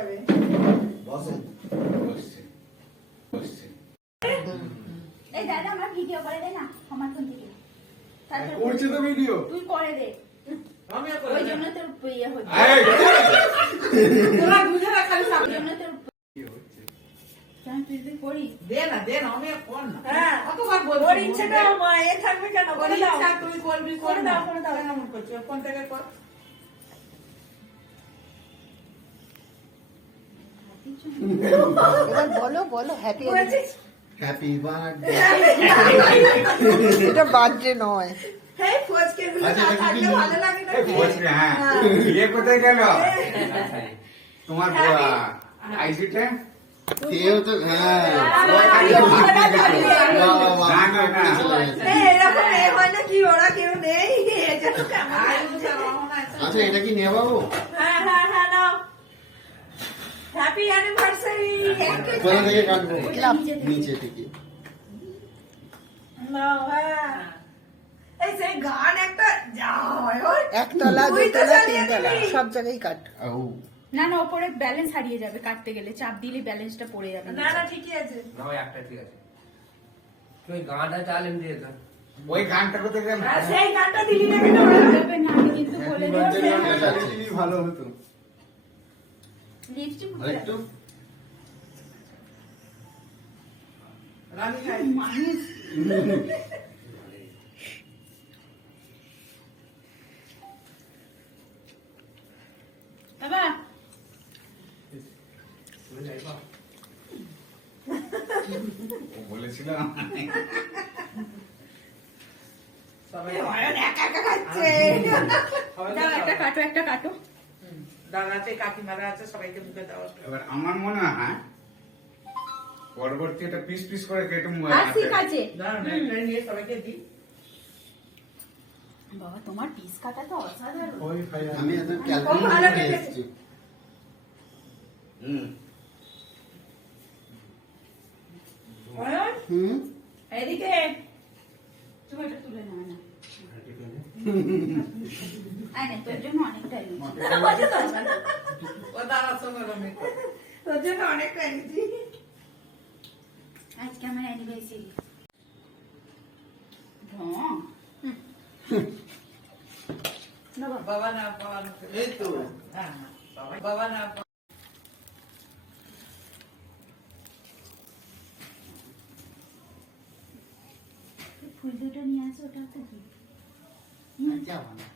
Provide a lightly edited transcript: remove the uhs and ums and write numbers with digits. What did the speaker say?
যাবে। বসে এই দাদা আমার ভিডিও করে দে না আমার ফোন থেকে। করছে তো ভিডিও। তুই করে দে। আমিও করে ওই দেব। জন্য তোর ইয়ে হচ্ছে। এই তোরা দুজনে খালি ওই সামনে। জন্য তোর কি হচ্ছে? কেন তুই যদি করি? দে না, আমিও কর না। হ্যাঁ। কতবার বলছি? ওর ইচ্ছেটা এ থাকবে কেন? ওর করে দাও। ইচ্ছা তুই করবি, কর করে না। দাও, করে দাও। কেন এমন করছিস? ওর ফোন থেকে কর। এবার বলো বলো হ্যাপি বলছিস? Happy birthday. এটা বার্থডে নয়। হ্যাঁ, ফচকেগুলো আচ্ছা, না এটা কি থাকলে কি? ভালো লাগে না। বলছি হ্যাঁ বিয়ে কোথায় গেল তোমার আইসিটা কেউ তো হ্যাঁ এরকম এ হয় না কি ওরা কেউ নেই এজন্য কেমন আয়ু যা রহমান আছে। আচ্ছা এটা কি নেওয়া বাবু? হ্যাঁ হ্যাঁ হ্যাঁ নাও হ্যাপি অ্যানিভার্সারি কোথা থেকে কাটবো? নিচে থেকে। নিচে থেকে। নাও হ্যাঁ এই সেই গান একটা যা হয় ওর একতলা তুই তো দুতলা চালিয়ে তিনতলা দিবি। সব জায়গায় কাট। ও না না ওপরে ব্যালেন্স হারিয়ে যাবে কাটতে গেলে চাপ দিলে ব্যালেন্সটা পড়ে যাবে না না ঠিকই আছে না ওই একটা ঠিক আছে তুই গানটা চালেন দিয়ে তো ওই গানটা কোথায় গেল আর সেই গানটা দিলি না কেন ওরা? যাবে না আমি কিন্তু বলে দিচ্ছি ভালো হতো। লিপস্টিক আরেকটু রানী খাই। মানুষ বাবা ও বলেছিল সবাই এ অয়ন একা একা খাচ্ছে সবাই দাও একটা কাটো একটা কাটো দাদা আছে, কাকিমারা আছে, সবাইকে মুখে দাও। এবার আমার মনে হয় পরবর্তী এটা পিস পিস করে কেটে আর ঠিক আছে দাঁড়ান, একটা নিয়ে সবাইকে দিই। বাবা তোমার পিস কাটা তো অসাধারণ আমি এত খুব ক্যালকুলেট ভালো করে লেগেছে। এসেছি। অয়ন হুম এদিকে তুমি এটা তুলে নাও না আয় না তোর জন্য অনেকটাই নিয়েছি। ও দাদার সঙ্গে রমি কর। তোর জন্য অনেকটা এনেছি আজকে আমার অ্যানিভার্সারি বাবা না, বাবা না। এই তো হ্যাঁ, হ্যাঁ, বাবা না। ফুল দুটো নিয়ে আসো ওটা তো কি क्या बना